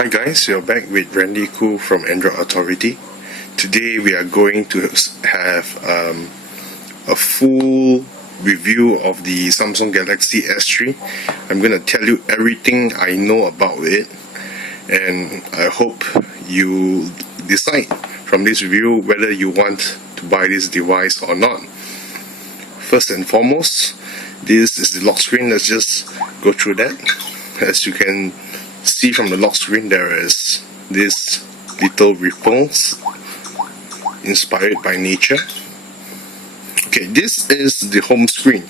Hi guys, you're back with Randy Koo from Android Authority. Today we are going to have a full review of the Samsung Galaxy S3. I'm going to tell you everything I know about it, and I hope you decide from this review whether you want to buy this device or not. First and foremost, this is the lock screen. Let's just go through that. As you can see from the lock screen, there is this little ripples inspired by nature. Okay, this is the home screen.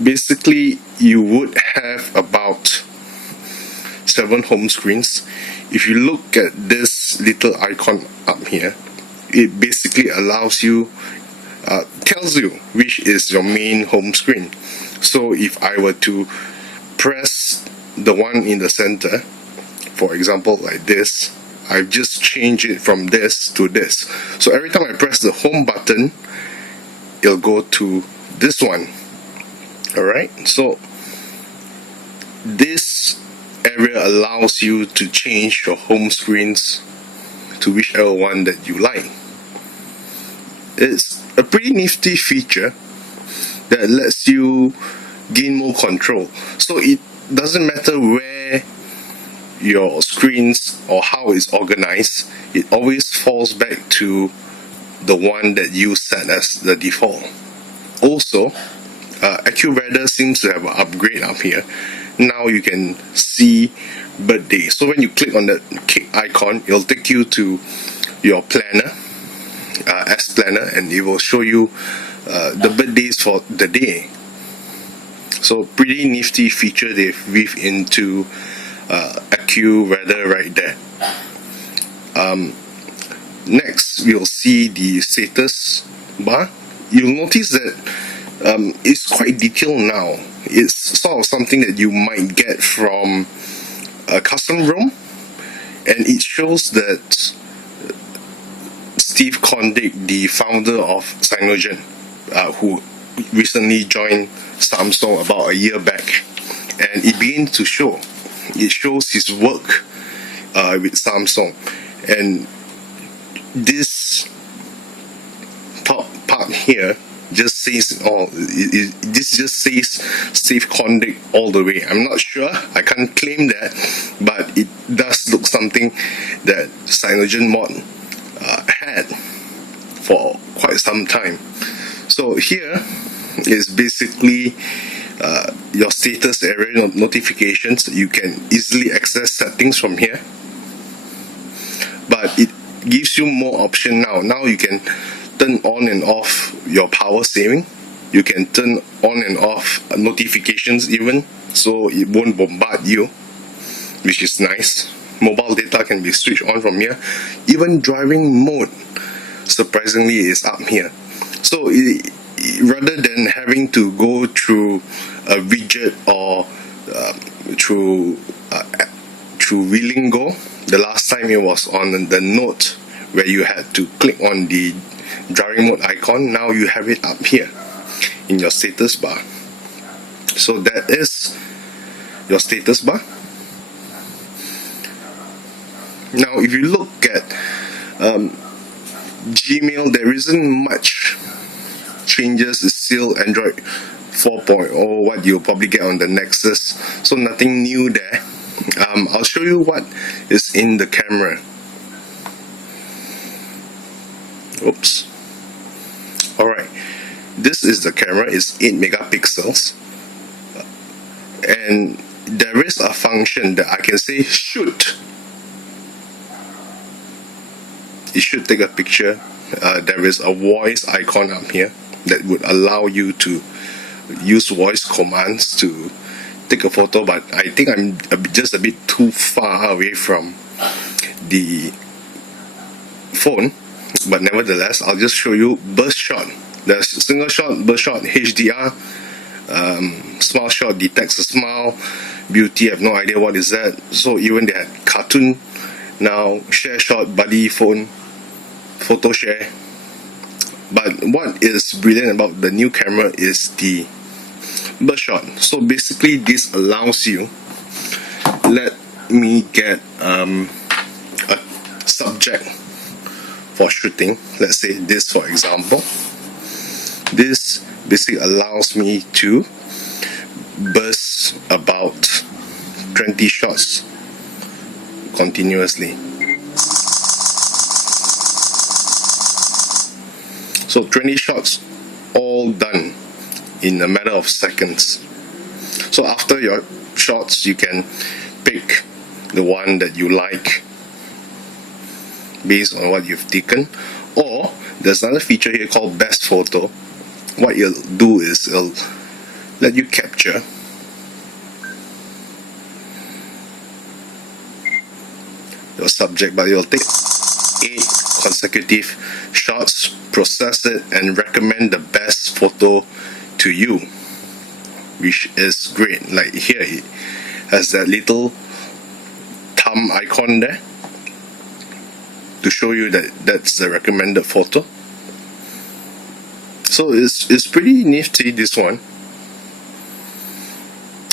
Basically, you would have about 7 home screens. If you look at this little icon up here, it basically allows you, tells you which is your main home screen. So if I were to press the one in the center, for example like this, I've just changed it from this to this. So every time I press the home button, it'll go to this one. Alright, so this area allows you to change your home screens to whichever one that you like. It's a pretty nifty feature that lets you gain more control. So it doesn't matter where your screens or how it's organized, it always falls back to the one that you set as the default. Also, AccuWeather seems to have an upgrade up here. Now you can see birthday. So when you click on the cake icon, it'll take you to your planner, S Planner, and it will show you the birthdays for the day. So pretty nifty feature they've weaved into AccuWeather right there. Next, we'll see the status bar. You'll notice that it's quite detailed now. It's sort of something that you might get from a custom ROM, and it shows that Steve Kondik, the founder of Cyanogen, who recently joined Samsung about a year back, and it begins to show. It shows his work with Samsung, and this top part here just says this just says Steve Kondik all the way. I'm not sure, I can't claim that, but it does look something that CyanogenMod had for quite some time. So here is basically your status area, notifications. You can easily access settings from here, but it gives you more option now. Now you can turn on and off your power saving. You can turn on and off notifications even, so it won't bombard you, which is nice. Mobile data can be switched on from here. Even driving mode, surprisingly, is up here. So rather than having to go through a widget or through Wheeling-Go, the last time it was on the Note where you had to click on the driving mode icon. Now you have it up here in your status bar. So that is your status bar. Now if you look at Gmail, there isn't much changes. It's still Android 4.0, what you'll probably get on the Nexus, so nothing new there. I'll show you what is in the camera. Oops. Alright, this is the camera. It's 8 megapixels, and there is a function that I can say shoot. It should take a picture. There is a voice icon up here that would allow you to use voice commands to take a photo, but I think I'm just a bit too far away from the phone. But nevertheless, I'll just show you burst shot. There's single shot, burst shot, HDR, smile shot detects a smile, beauty, I have no idea what is that. So even they had cartoon, now share shot, buddy phone, photo share. But what is brilliant about the new camera is the burst shot. So basically this allows you, let me get a subject for shooting. Let's say this, for example. This basically allows me to burst about 20 shots continuously. So 20 shots all done in a matter of seconds. So after your shots, you can pick the one that you like based on what you've taken. Or there's another feature here called Best Photo. What you'll do is it'll let you capture your subject, but you'll take 8 consecutive shots, process it, and recommend the best photo to you, which is great. Like here, it has that little thumb icon there to show you that that's the recommended photo. So it's pretty nifty, this one.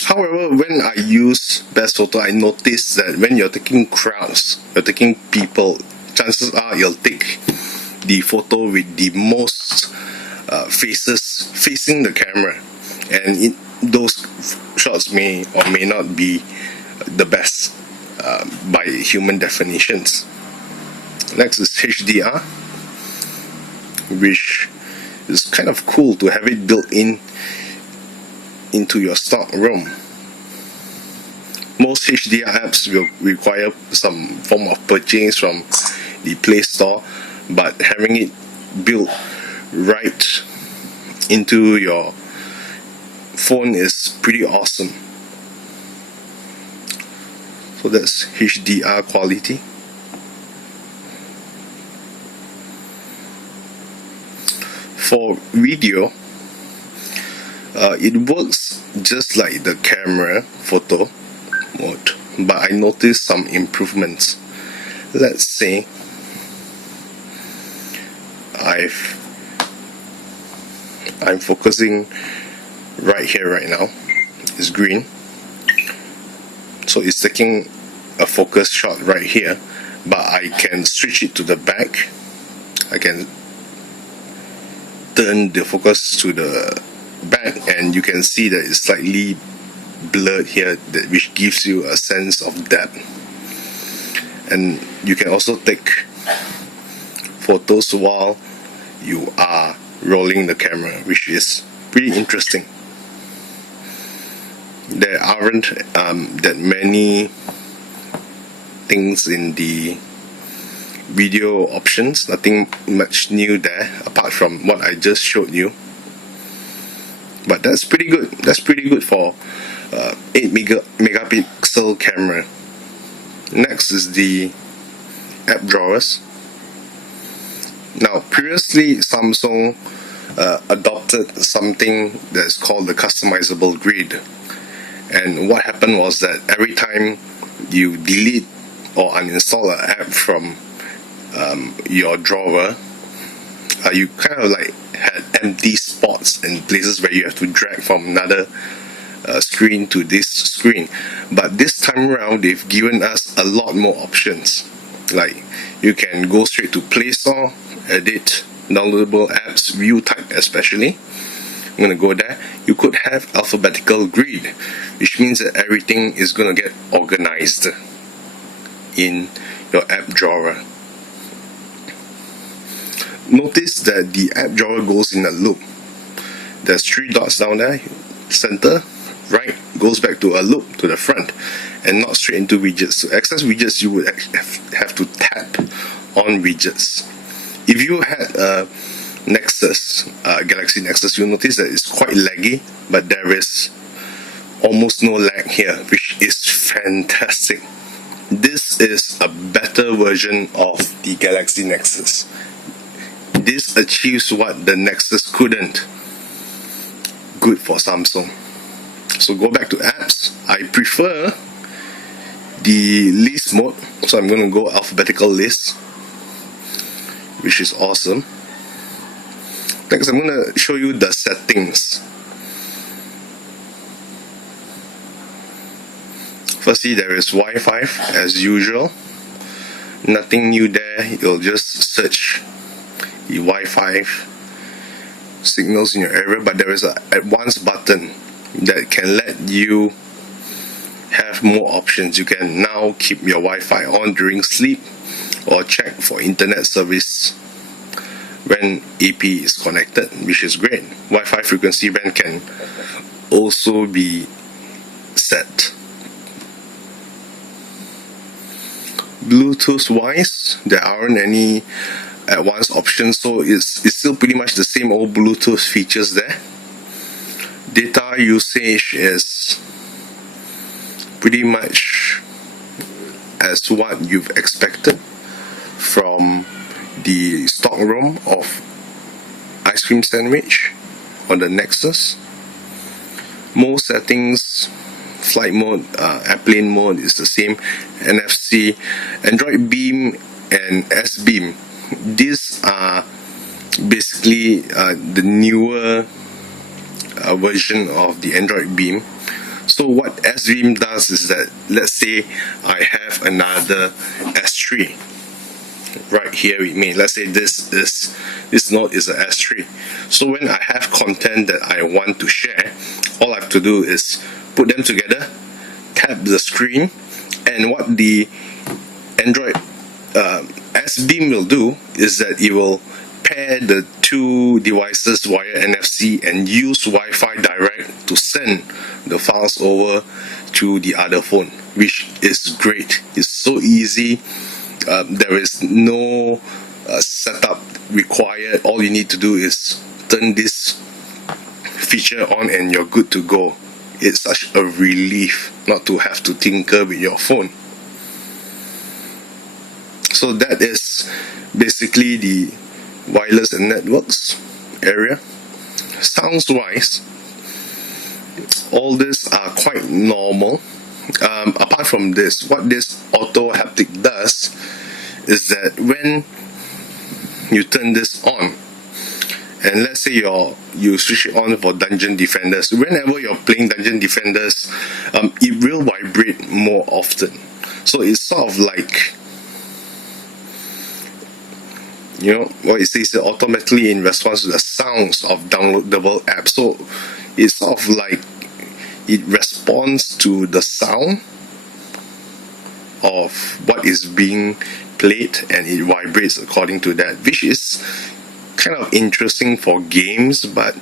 However, when I use Best Photo, I notice that when you're taking crowds, you're taking people, chances are you'll take the photo with the most faces facing the camera, and those shots may or may not be the best by human definitions. Next is HDR, which is kind of cool to have it built into your stock ROM. Most HDR apps will require some form of purchase from the Play Store, but having it built right into your phone is pretty awesome. So that's HDR quality. For video, it works just like the camera photo mode, but I noticed some improvements. Let's say I'm focusing right here right now. It's green, so it's taking a focus shot right here, but I can switch it to the back. I can turn the focus to the back, and you can see that it's slightly blurred here, which gives you a sense of depth. And you can also take photos while you are rolling the camera, which is pretty interesting. There aren't that many things in the video options, nothing much new there apart from what I just showed you, but that's pretty good. That's pretty good for 8 megapixel camera. Next is the app drawers. Now, previously Samsung adopted something that's called the customizable grid, and what happened was that every time you delete or uninstall an app from your drawer, you kind of like had empty spots in places where you have to drag from another screen to this screen. But this time around, they've given us a lot more options. Like, you can go straight to Play Store, edit downloadable apps, view type especially. I'm gonna go there. You could have alphabetical grid, which means that everything is gonna get organized in your app drawer. Notice that the app drawer goes in a loop. There's 3 dots down there, center, right, goes back to a loop to the front, and not straight into widgets. To access widgets, you would have to tap on widgets. If you had a Nexus, Galaxy Nexus, you'll notice that it's quite laggy, but there is almost no lag here, which is fantastic. This is a better version of the Galaxy Nexus. This achieves what the Nexus couldn't. Good for Samsung. So go back to apps. I prefer the list mode, so I'm going to go alphabetical list, which is awesome. Next, I'm going to show you the settings. Firstly, there is Wi-Fi as usual. Nothing new there. You'll just search the Wi-Fi signals in your area, but there is a advanced button that can let you have more options. You can now keep your Wi-Fi on during sleep or check for internet service when AP is connected, which is great. Wi-Fi frequency band can also be set. Bluetooth wise, there aren't any advanced options, so it's still pretty much the same old Bluetooth features there. Data usage is pretty much as what you've expected from the stock ROM of Ice Cream Sandwich on the Nexus. Most settings, flight mode, airplane mode is the same. NFC, Android Beam and S-Beam. These are basically the newer version of the Android Beam. So what S-Beam does is that, let's say I have another S3 right here with me. Let's say this node is a S3. So when I have content that I want to share, all I have to do is put them together, tap the screen, and what the Android S-Beam will do is that it will pair the two devices via NFC and use Wi-Fi direct to send the files over to the other phone, which is great. It's so easy. There is no setup required. All you need to do is turn this feature on and you're good to go. It's such a relief not to have to tinker with your phone. So that is basically the wireless and networks area. Sounds wise, all these are quite normal. Apart from this, what this auto haptic does is that when you turn this on, and let's say you switch it on for Dungeon Defenders, whenever you're playing Dungeon Defenders, it will vibrate more often. So it's sort of like, you know, what it says, automatically in response to the sounds of downloadable apps. So it's sort of like it responds to the sound of what is being played and it vibrates according to that, which is kind of interesting for games, but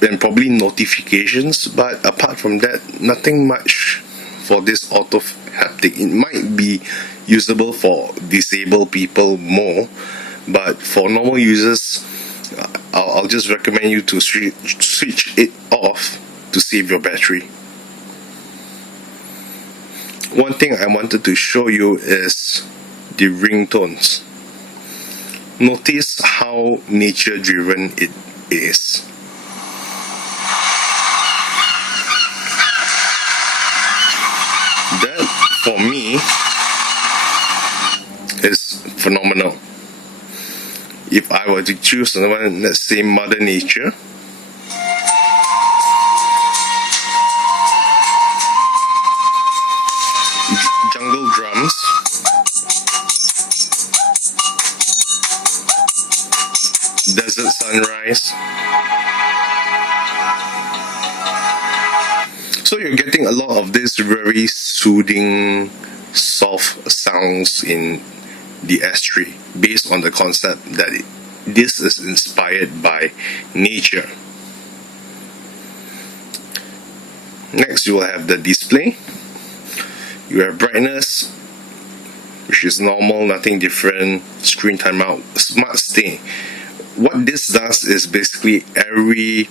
then probably notifications. But apart from that, nothing much for this auto haptic. It might be usable for disabled people more, but for normal users, I'll just recommend you to switch it off to save your battery. One thing I wanted to show you is the ringtones. Notice how nature driven it is. That for me is phenomenal. If I were to choose someone, let's say Mother Nature, jungle drums, desert sunrise. So you're getting a lot of this very soothing, soft sounds in the S3 based on the concept that this is inspired by nature. Next, you will have the display. You have brightness, which is normal, nothing different. Screen timeout, smart stay. What this does is basically every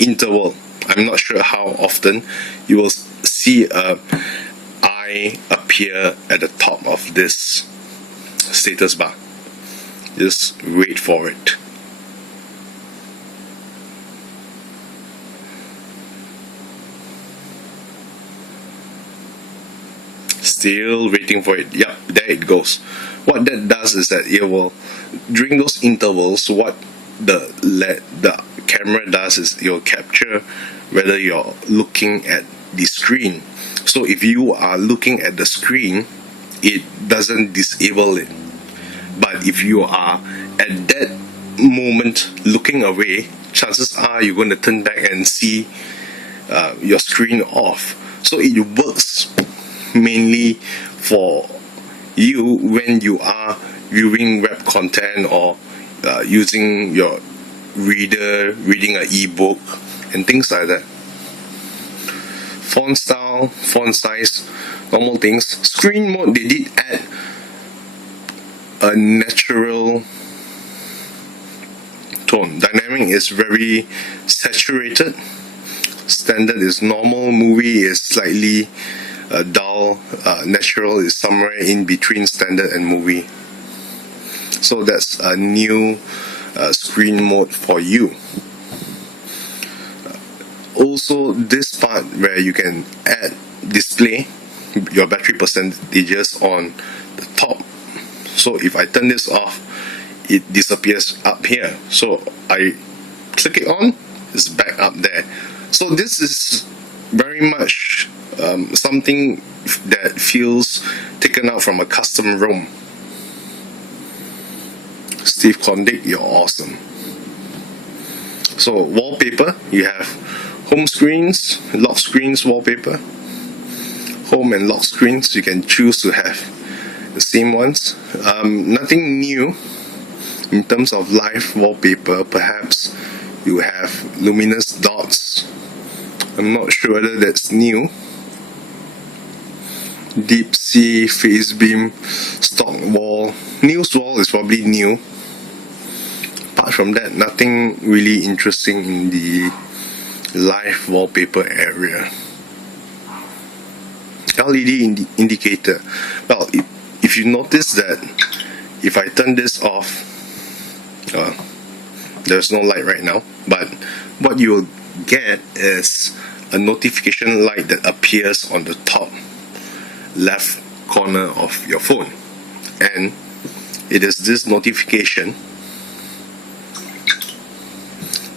interval, I'm not sure how often, you will see a eye appear at the top of this status bar. Just wait for it. Still waiting for it. Yep, there it goes. What that does is that it will, during those intervals, what the camera does is it will capture whether you're looking at the screen. So if you are looking at the screen, it doesn't disable it. But if you are at that moment looking away, chances are you're going to turn back and see your screen off. So it works mainly for you when you are viewing web content or using your reader, reading an ebook and things like that. Font style, font size, normal things. Screen mode, they did add a natural tone. Dynamic is very saturated. Standard is normal. Movie is slightly dull. Natural is somewhere in between standard and movie. So that's a new screen mode for you. Also, this part where you can add display your battery percentages on the top. So if I turn this off, it disappears up here. So I click it on, it's back up there. So this is very much something that feels taken out from a custom ROM. Steve Kondik, you're awesome. So wallpaper, you have home screens, lock screens wallpaper. Home and lock screens, you can choose to have the same ones. Nothing new in terms of live wallpaper. Perhaps you have luminous dots. I'm not sure whether that's new. Deep sea, face beam, stock wall. News wall is probably new. Apart from that, nothing really interesting in the live wallpaper area. LED indicator. Well, if you notice that if I turn this off, there's no light right now, but what you will get is a notification light that appears on the top left corner of your phone, and it is this notification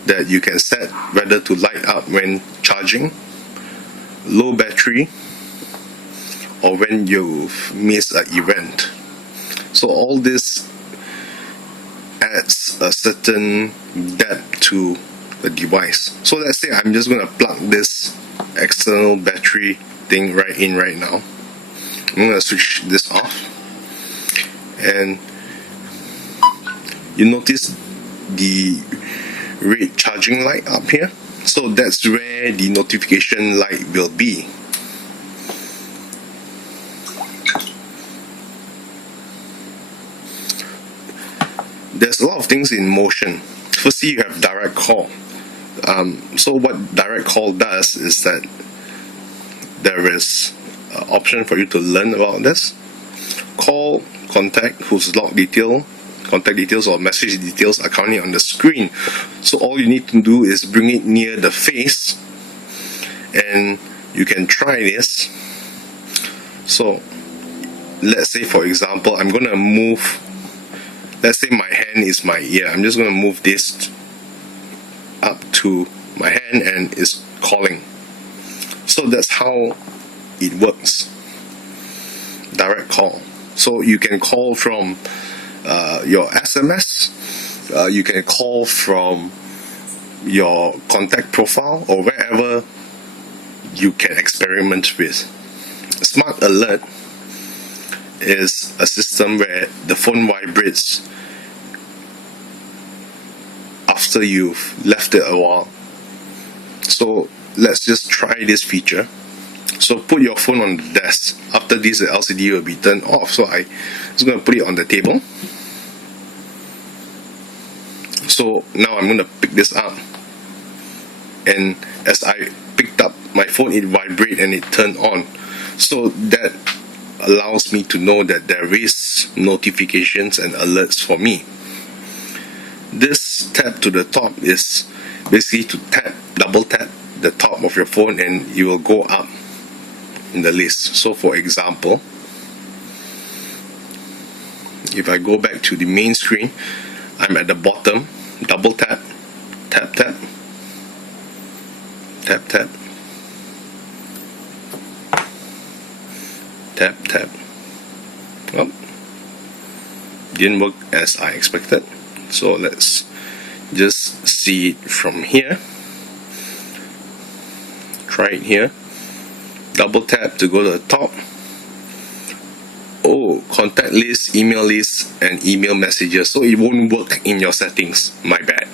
that you can set whether to light up when charging, low battery, or when you've missed an event. So all this adds a certain depth to the device. So let's say I'm just going to plug this external battery thing right now. I'm going to switch this off, and you notice the red charging light up here. So that's where the notification light will be. There's a lot of things in motion. Firstly, you have direct call. So what direct call does is that there is an option for you to learn about this. Call contact whose contact details or message details are currently on the screen. So all you need to do is bring it near the face, and you can try this. So let's say, for example, I'm going to move. Let's say my hand is my ear. I'm just going to move this up to my hand and it's calling. So that's how it works. Direct call. So you can call from your SMS. You can call from your contact profile or wherever you can experiment with. Smart Alert is a system where the phone vibrates after you've left it a while. So let's just try this feature. So put your phone on the desk. After this, the LCD will be turned off. So I'm just going to put it on the table. So now I'm going to pick this up, and as I picked up my phone, it vibrated and it turned on. So that allows me to know that there is notifications and alerts for me. This tap to the top is basically to double tap the top of your phone, and you will go up in the list. So for example, if I go back to the main screen, I'm at the bottom. Double tap, tap tap, tap tap, Tap. Oh, didn't work as I expected. So let's just see it from here. Try it here. Double tap to go to the top. Oh, contact list, email list, and email messages. So it won't work in your settings. My bad.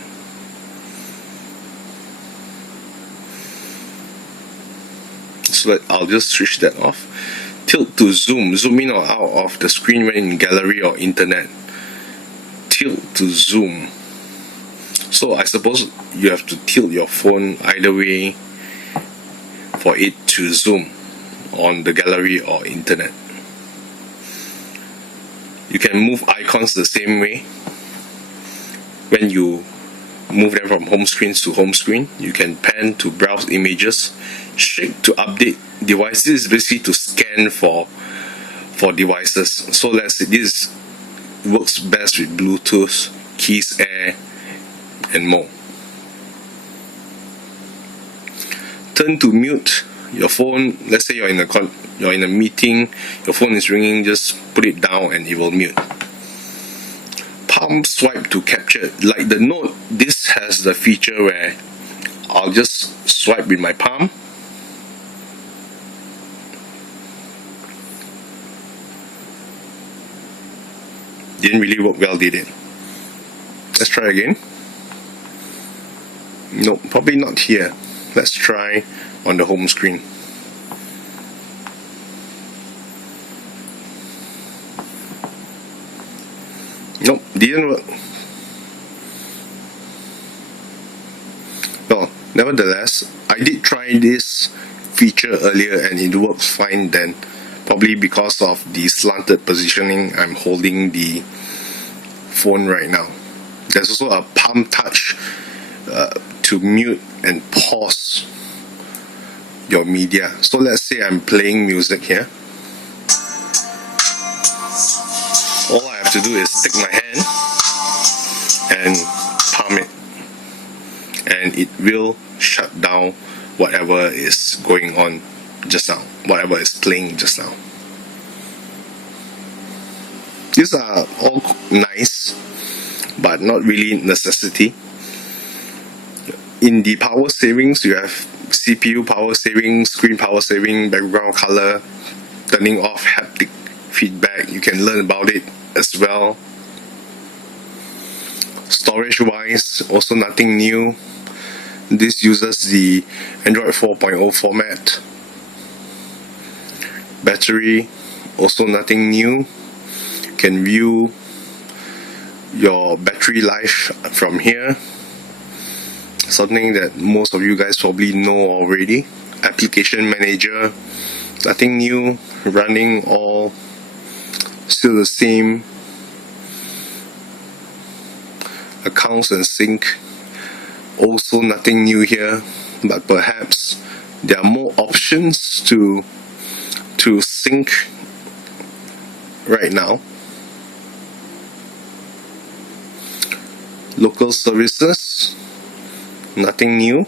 So I'll just switch that off. Tilt to zoom. Zoom in or out of the screen when in gallery or internet. Tilt to zoom. So I suppose you have to tilt your phone either way for it to zoom on the gallery or internet. You can move icons the same way. When you move them from home screens to home screen, you can pan to browse images, shake to update devices. This is basically to scan for devices. So let's say this works best with Bluetooth, Keys Air, and more. Turn to mute your phone. Let's say you're in a meeting, your phone is ringing, just put it down and it will mute. Palm swipe to capture. Like the Note, this has the feature where I'll just swipe with my palm. Didn't really work well, did it? Let's try again. No, probably not here. Let's try on the home screen. Nope, didn't work. Well, nevertheless, I did try this feature earlier and it works fine then. Probably because of the slanted positioning I'm holding the phone right now. There's also a palm touch to mute and pause your media. So let's say I'm playing music here. All I have to do is take my hand and palm it, and it will shut down whatever is going on just now, whatever is playing just now. These are all nice, but not really necessity. In the power savings, you have CPU power saving, screen power saving, background color, turning off haptic feedback. You can learn about it as well. Storage wise, also nothing new. This uses the Android 4.0 format. Battery, also nothing new. You can view your battery life from here. Something that most of you guys probably know already. Application manager, nothing new. Running all still the same. Accounts and sync, also nothing new here, but perhaps there are more options to sync right now. Local services, nothing new.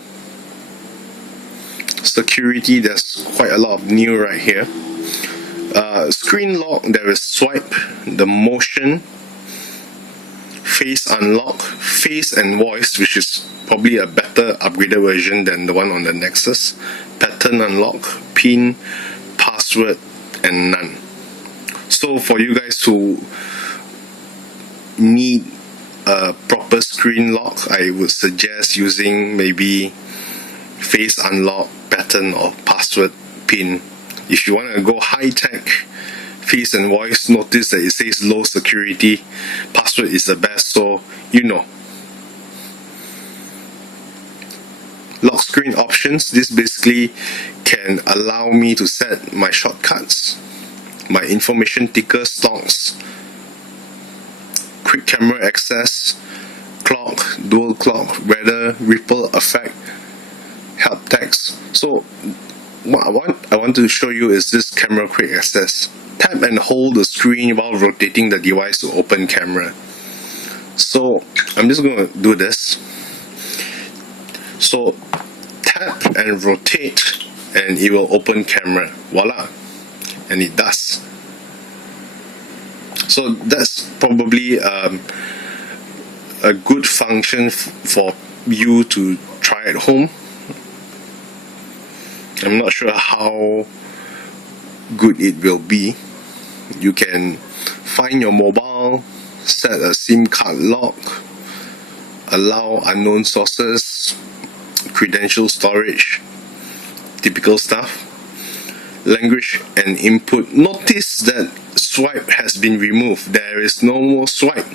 Security, there's quite a lot of new right here. Screen lock, there is swipe, the motion, face unlock, face and voice, which is probably a better upgraded version than the one on the Nexus. Pattern unlock, pin, password, and none. So for you guys who need a proper screen lock, I would suggest using maybe face unlock, pattern, or password, pin. If you want to go high tech, face and voice, notice that it says low security. Password is the best, so you know. Lock screen options. This basically can allow me to set my shortcuts, my information ticker stocks, quick camera access, clock, dual clock, weather, ripple effect, help text. So what I want to show you is this camera quick access. Tap and hold the screen while rotating the device to open camera. So I'm just going to do this. So tap and rotate and it will open camera. Voila! and it does. So that's probably a good function for you to try at home. I'm not sure how good it will be. You can find your mobile, set a SIM card lock, allow unknown sources, credential storage, typical stuff. Language and input. Notice that swipe has been removed. There is no more swipe,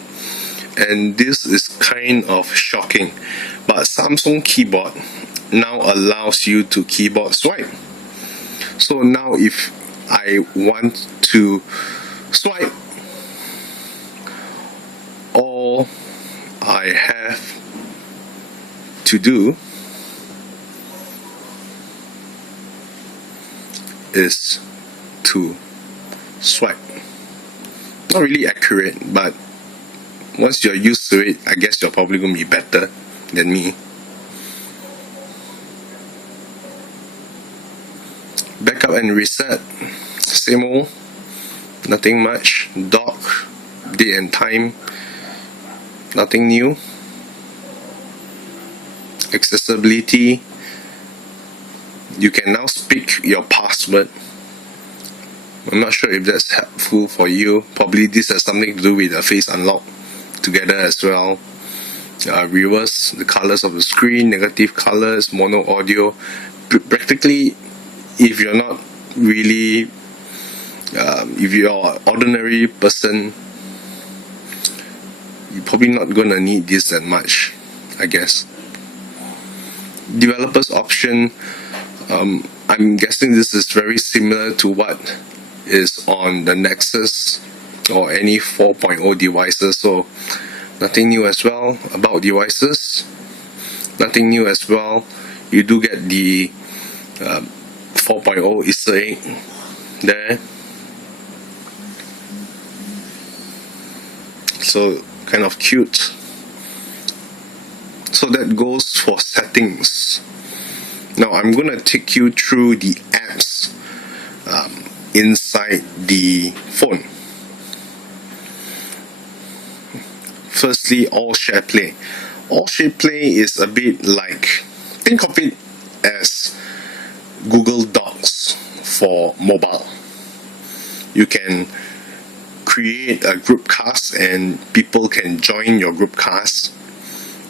and this is kind of shocking. But Samsung keyboard now allows you to keyboard swipe. So now if I want to swipe, all I have to do is to swipe. Not really accurate, but once you're used to it, I guess you're probably going to be better than me. Backup and reset, same old, nothing much. Dock, date and time, nothing new. Accessibility, you can now speak your password. I'm not sure if that's helpful for you. Probably this has something to do with the face unlock together as well. Reverse the colors of the screen, negative colors, mono audio. Practically, if you're not really, if you're an ordinary person, you're probably not gonna need this that much, I guess. Developers option, I'm guessing this is very similar to what is on the Nexus or any 4.0 devices, so nothing new as well. About devices, nothing new as well. You do get the 4.0 Easter egg there, so kind of cute. So that goes for settings. Now I'm gonna take you through the apps inside the phone. Firstly, All Share Play. All Share Play is a bit like, think of it as Google Docs for mobile. You can create a group cast and people can join your group cast,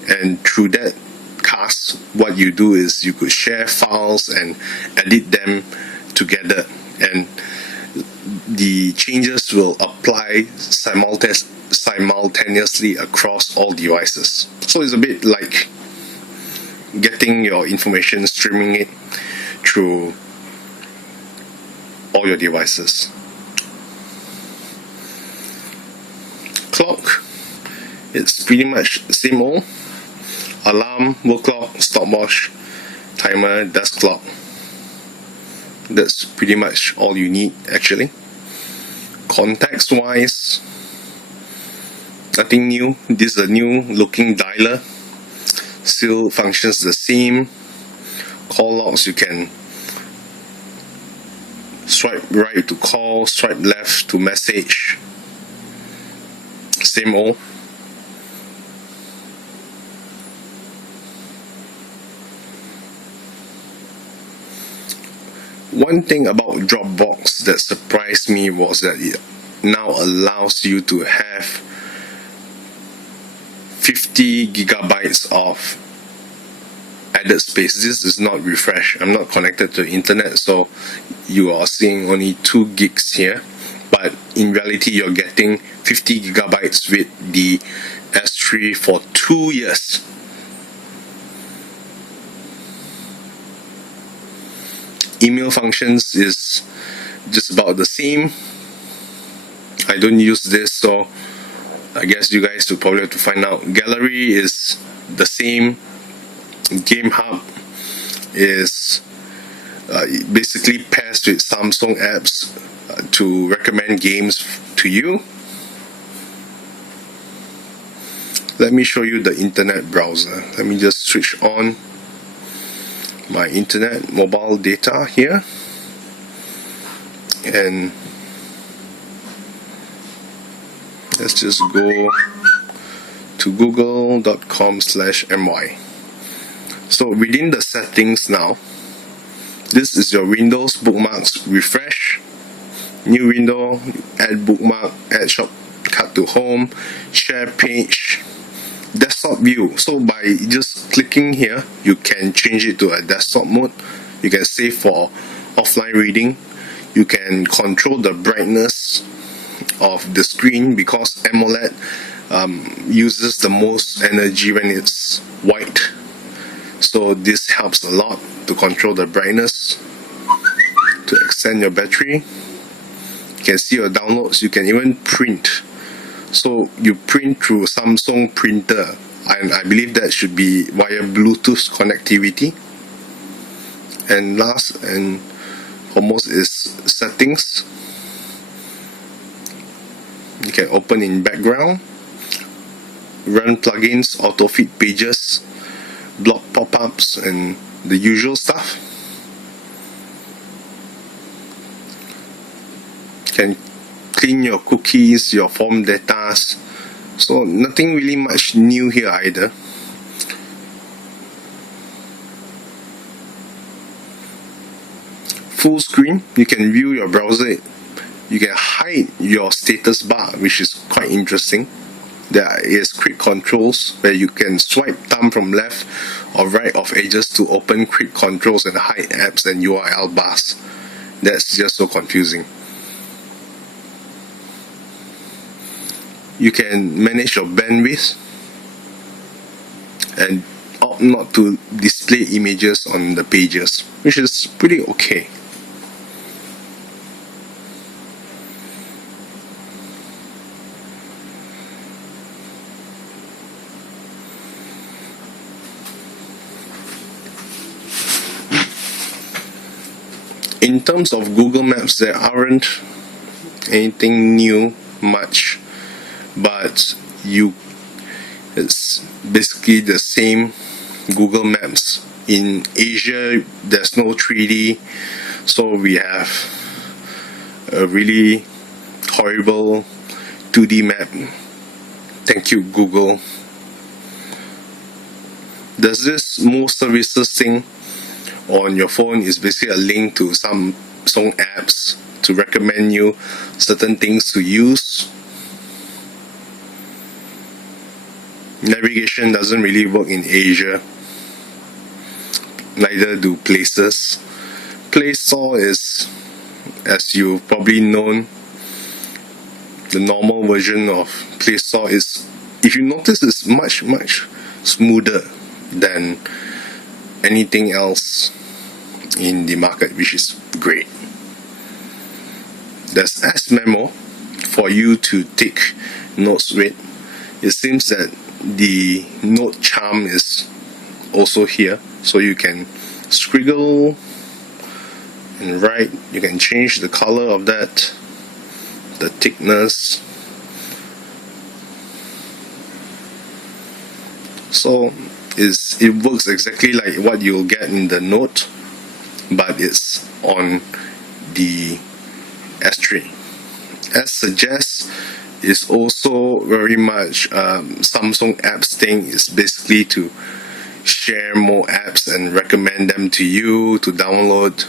and through that cast, what you do is you could share files and edit them together, and the changes will apply simultaneously across all devices. So it's a bit like getting your information, streaming it through all your devices. Clock, it's pretty much the same old. Alarm, work clock, stopwatch, timer, desk clock. That's pretty much all you need actually. Context wise, nothing new. This is a new looking dialer. Still functions the same. Call logs, you can swipe right to call, swipe left to message. Same old. One thing about Dropbox that surprised me was that it now allows you to have 50 gigabytes of added space. This is not refresh. I'm not connected to the internet, so you are seeing only 2 gigs here. But in reality, you're getting 50 gigabytes with the S3 for 2 years. Email functions is just about the same. I don't use this, so I guess you guys will probably have to find out. Gallery is the same. Game Hub is basically pairs with Samsung apps to recommend games to you. Let me show you the internet browser. Let me just switch on my internet mobile data here. and let's just go to google.com/my. So within the settings now, this is your Windows bookmarks. Refresh, new window, add bookmark, add shortcut to home, share page, desktop view. So by just clicking here, you can change it to a desktop mode. You can save for offline reading. You can control the brightness of the screen because AMOLED uses the most energy when it's white. So this helps a lot to control the brightness, to extend your battery. You can see your downloads. You can even print. So you print through Samsung printer, and I believe that should be via Bluetooth connectivity. And last and foremost is settings. You can open in background, run plugins, auto feed pages, block pop-ups, and the usual stuff. Can clean your cookies, your form data. So nothing really much new here either. Full screen, you can view your browser. You can hide your status bar, which is quite interesting. There is quick controls where you can swipe thumb from left or right of edges to open quick controls and hide apps and URL bars. That's just so confusing. You can manage your bandwidth and opt not to display images on the pages, which is pretty okay. In terms of Google Maps, there aren't anything new much, but it's basically the same Google Maps. In Asia, there's no 3D, so we have a really horrible 2D map. Thank you, Google. Does this more services thing on your phone is basically a link to some apps to recommend you certain things to use. Navigation doesn't really work in Asia, neither do places. Play Store is, as you've probably known, the normal version of Play Store is, if you notice, it's much smoother than anything else in the market, which is great. There's S Memo for you to take notes with. It seems that the note charm is also here, so you can scribble and write. You can change the color of that, the thickness. So it works exactly like what you'll get in the Note, but it's on the S3. As suggests, is also very much Samsung apps thing. Is basically to share more apps and recommend them to you to download.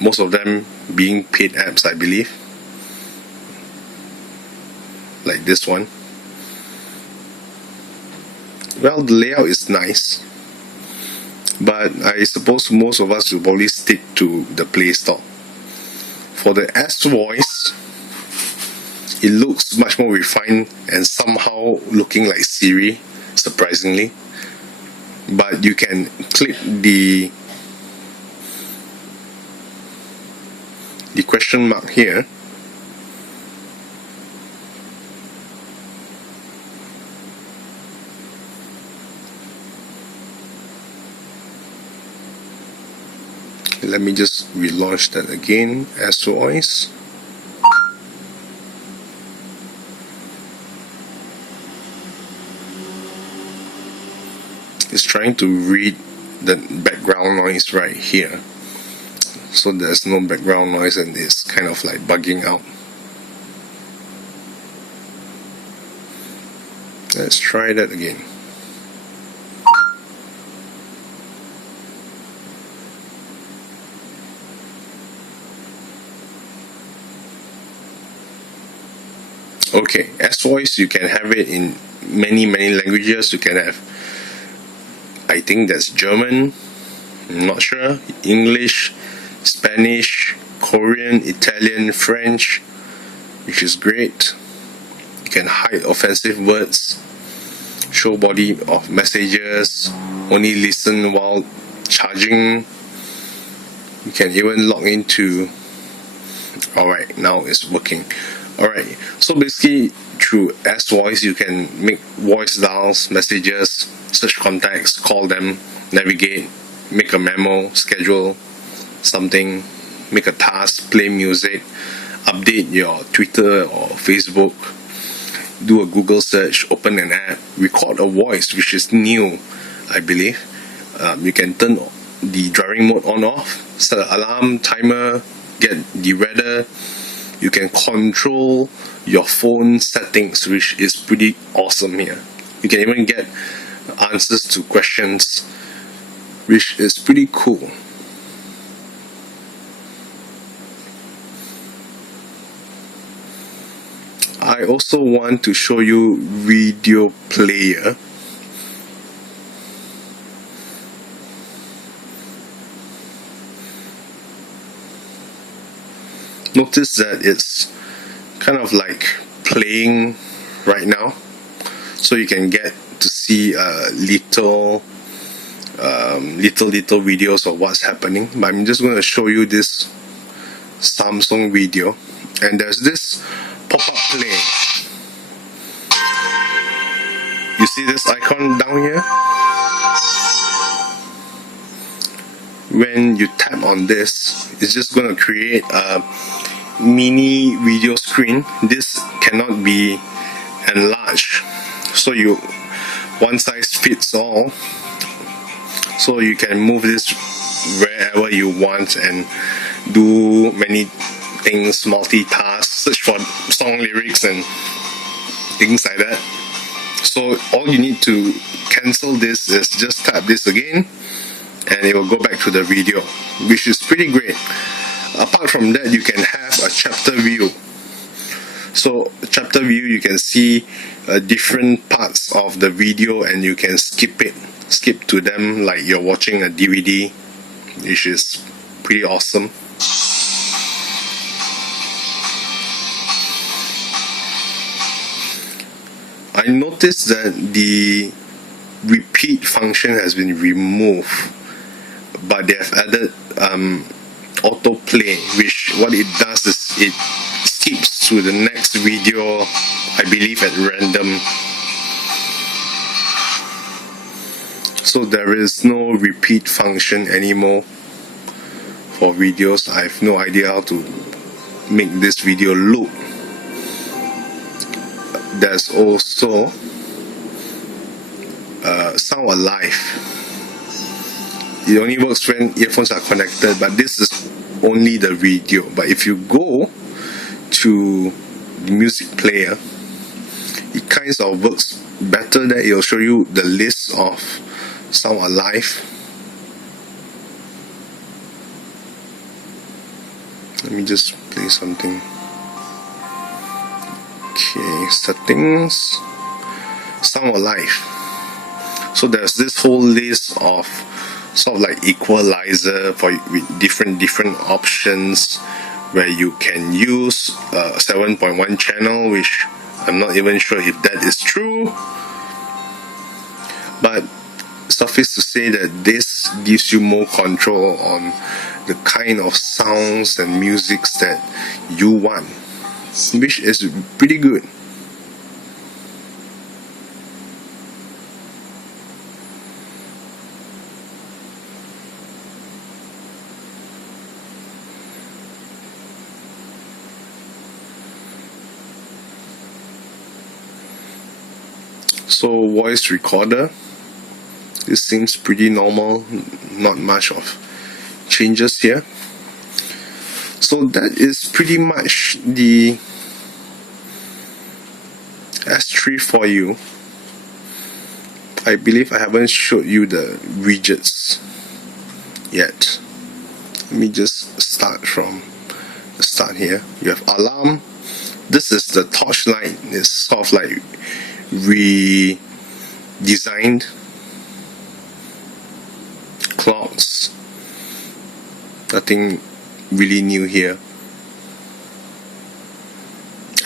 Most of them being paid apps, I believe. Like this one. Well, the layout is nice, but I suppose most of us will probably stick to the Play Store. For the S Voice, it looks much more refined and somehow looking like Siri, surprisingly. But you can click the question mark here. Let me just relaunch that again. S Voice. It's trying to read the background noise right here. So there's no background noise and it's kind of like bugging out. Let's try that again. Okay, S-Voice, you can have it in many languages. You can have, I think that's German, I'm not sure, English, Spanish, Korean, Italian, French, which is great. You can hide offensive words, show body of messages, only listen while charging. You can even log into. Alright, now it's working. Alright, so basically through S-Voice you can make voice dials, messages, search contacts, call them, navigate, make a memo, schedule something, make a task, play music, update your Twitter or Facebook, do a Google search, open an app, record a voice, which is new, I believe. You can turn the driving mode on off, set an alarm, timer, get the weather. You can control your phone settings, which is pretty awesome here. You can even get answers to questions, which is pretty cool. I also want to show you video player. Notice that it's kind of like playing right now, so you can get to see little videos of what's happening. But I'm just going to show you this Samsung video, and there's this pop-up play. You see this icon down here? When you tap on this, it's just going to create a mini video screen. This cannot be enlarged, so one size fits all, so you can move this wherever you want and do many things, multitask, search for song lyrics and things like that. So all you need to cancel this is just tap this again and it will go back to the video, which is pretty great. Apart from that, you can have a chapter view. So chapter view, you can see different parts of the video and you can skip to them like you're watching a DVD, which is pretty awesome. I noticed that the repeat function has been removed, but they have added autoplay, which what it does is it skips to the next video, I believe at random. So there is no repeat function anymore for videos. I have no idea how to make this video loop. There's also Sound Alive. It only works when earphones are connected, but this is only the video. But if you go to the music player, it kind of works better. That it'll show you the list of Sound Alive. Let me just play something. Okay, settings, Sound Alive. So there's this whole list of sort of like equalizer with different options where you can use 7.1 channel, which I'm not even sure if that is true, but suffice to say that this gives you more control on the kind of sounds and musics that you want, which is pretty good. So voice recorder, This seems pretty normal, not much of changes here. So that is pretty much the S3 for you. I believe I haven't showed you the widgets yet. Let me just start from the start here. You have alarm. This is the torchlight. It's sort of like redesigned. Clocks. Nothing really new here.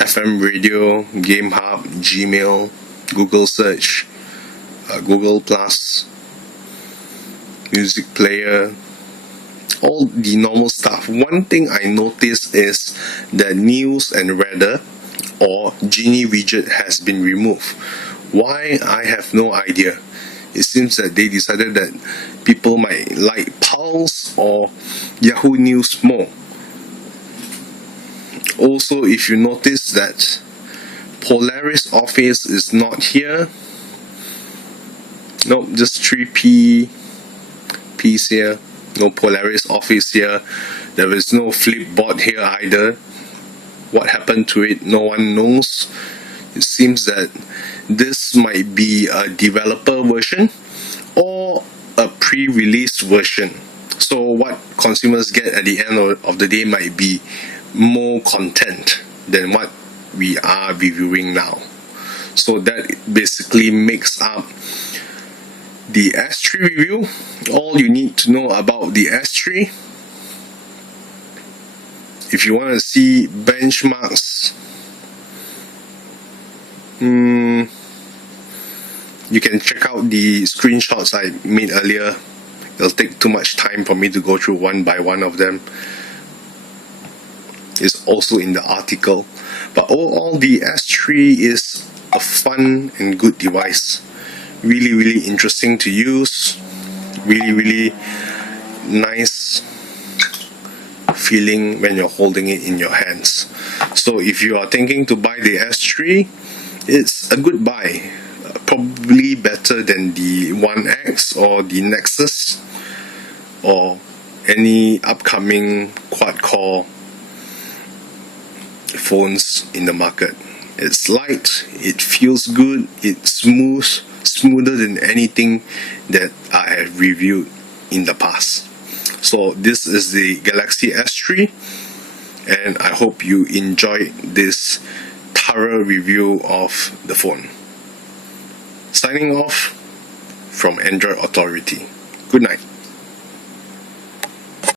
FM radio, Game Hub, Gmail, Google Search, Google Plus, music player, all the normal stuff. One thing I noticed is that News and Weather or Genie widget has been removed. Why? I have no idea. It seems that they decided that people might like Pulse or Yahoo News more. Also, if you notice that Polaris Office is not here. Nope, just 3P piece here. No Polaris Office here. There is no Flipboard here either. What happened to it? No one knows. It seems that this might be a developer version or a pre-release version. So what consumers get at the end of the day might be more content than what we are reviewing now. So that basically makes up the S3 review. All you need to know about the S3, if you want to see benchmarks, you can check out the screenshots I made earlier. It'll take too much time for me to go through one by one of them. It's also in the article. But overall, the S3 is a fun and good device. Really, really interesting to use. Really, really nice feeling when you're holding it in your hands. So if you are thinking to buy the S3, it's a good buy. Probably better than the One X or the Nexus or any upcoming quad-core phones in the market. It's light, it feels good, it's smoother than anything that I have reviewed in the past. So this is the Galaxy S3, and I hope you enjoyed this thorough review of the phone. Signing off from Android Authority. Good night.